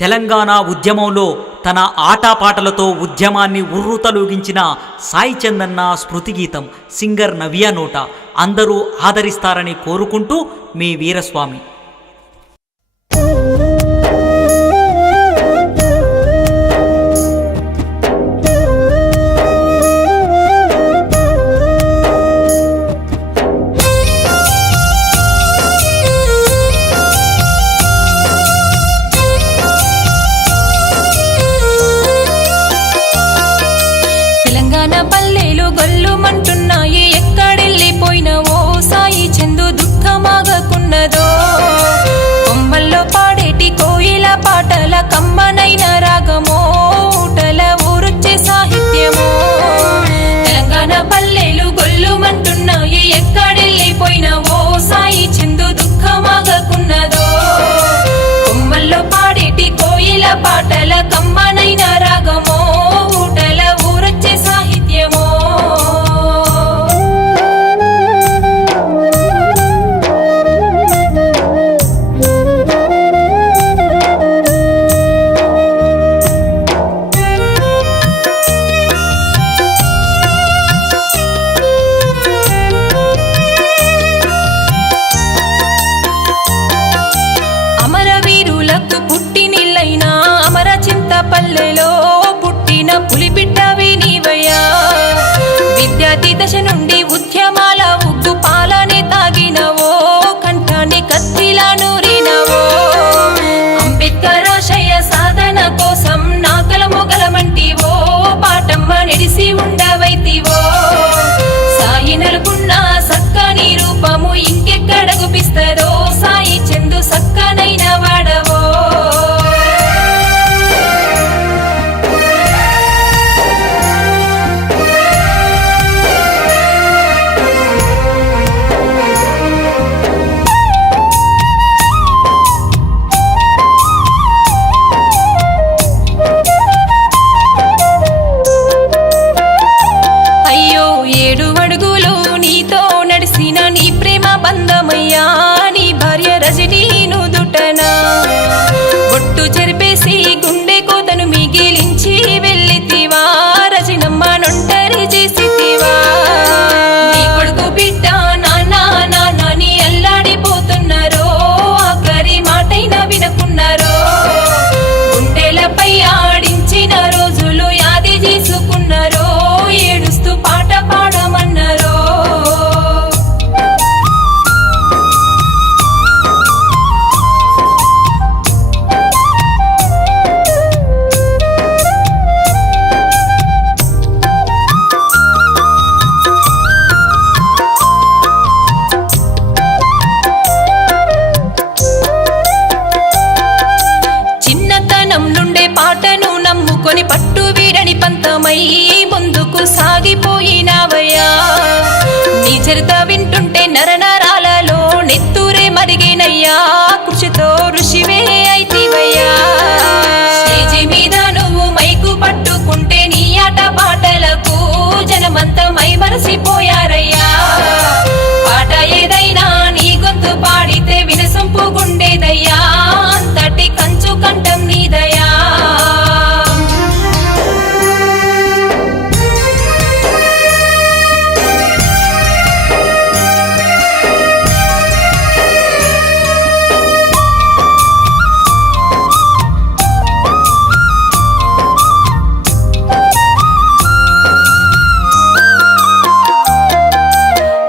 తెలంగాణ ఉద్యమంలో తన ఆటాపాటలతో ఉద్యమాన్ని ఉర్రూతలూగించిన సాయి చందన్న స్మృతి గీతం సింగర్ నవ్య నోట అందరూ ఆదరిస్తారని కోరుకుంటూ మీ వీరస్వామి. పల్లెలు గొల్లుమంటున్నాయి, ఎక్కడెళ్ళిపోయినవో సాయి చందు దుఃఖమాగకున్నదో. కొమ్మల్లో పాడేటి కోయిల పాటల కమ్మనైన రాగమో, ఊటల ఊరొచ్చే సాహిత్యమో. తెలంగాణ పల్లెలు గొల్లుమంటున్నాయి, ఎక్కడెళ్ళిపోయినవో సాయి చందు దుఃఖమాగకున్నదో. కొమ్మల్లో పాడేటి కోయిల పాటల కమ్మనైన రాగమో, ఊటల ఊరొచ్చే సాహిత్యమో. అమరవీరులకు పుట్టినిల్లైనా అమర చింతపల్లెలో పుట్టిన పులిబిడ్డవి నీవయ్యా. విద్యార్థి దశ నుండి ఉద్యమాల ఉగ్గు పాలనే తాగినవో, కంఠాన్ని కత్తిలా నూరినవో. అంబేద్కర్ ఆశయ సాధన కోసం నాకల మొగలమంటివో, పాటమ్మ నెడిసి ఉండవైతివో. సాయి నలుగున్న సక్కని రూపము ఇంకెక్కడ గుపిస్తదో, సాయి చందు సక్కనైన వాడవో. అయ్యో 7 అడుగులు నీతో నడిసిన నీ ప్రేమ బంధమయ్యా, నీ భార్య రజనీ నుదుటనా బొట్టు చెరిపేసి గుండె కోతను మిగిలించి వెళ్ళితివా. రజనమ్మ నొంటరి చేసితివా. నీ కొడుకు బిడ్డ నానా నాని అల్లాడిపోతున్నారో, ఆఖరి మాటైన వినకున్నారో. గుండెలపై ఆడించిన రోజులు యాది చేసుకున్నారో, ఏడుస్తూ పాట పాడమన్నారో. చిన్నతనం నుండే పాటను నమ్ముకొని పట్టు వీడని పంతమై ముందుకు సాగిపోయినావయ్యా. నీ చరిత వింటుంటే నరనరాలలో నెత్తురే మరిగేనయ్యా. కృషితో ఋషివే అయితివయ్యా. స్టేజి మీద నువ్వు మైకు పట్టుకుంటే నీ ఆట పాటలకు జనమంతా మై మరసిపోయారయ్యా. పాట ఏదైనా నీ గొంతు పాడితే వినసొంపు గుండేదయ్యా. అంతటి కంచు కంఠం నీదయా.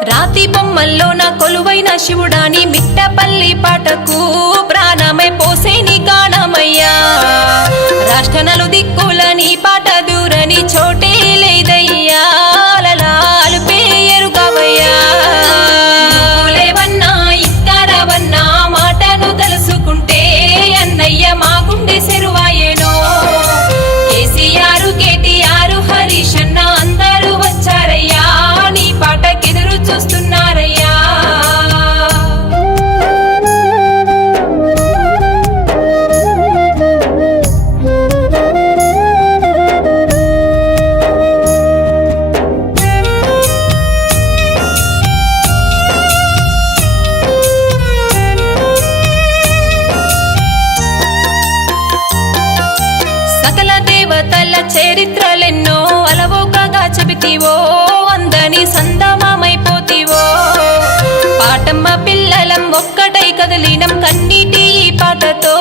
రాతి బొమ్మల్లో నా కొలువైన శివుడాని మిట్టపల్లి పాటకు ప్రాణమే పోసే నీ గానమయ్యా. రాష్ట్ర నలు దిక్కుల నీ పాట దూరని చోటే లేదయ్యా. అలలా అలుపే ఎరుగవయ్యా. లేవన్నా ఇస్తారవన్నా మాటను తలుసుకుంటే అన్నయ్య మా గుండె సెరువాయేనో. కేసీఆర్ కేటీఆర్ హరీష్ అన్న అందరూ వచ్చారయ్యా. నీ పాటకెదురు చూస్తున్నారయ్యా. చరిత్రలెన్నో అలవోకగా చెబితివో అందని సందమామైపోతివో పాటమ్మ పిల్లలం ఒక్కటై కదిలినం కన్నీటి ఈ పాటతో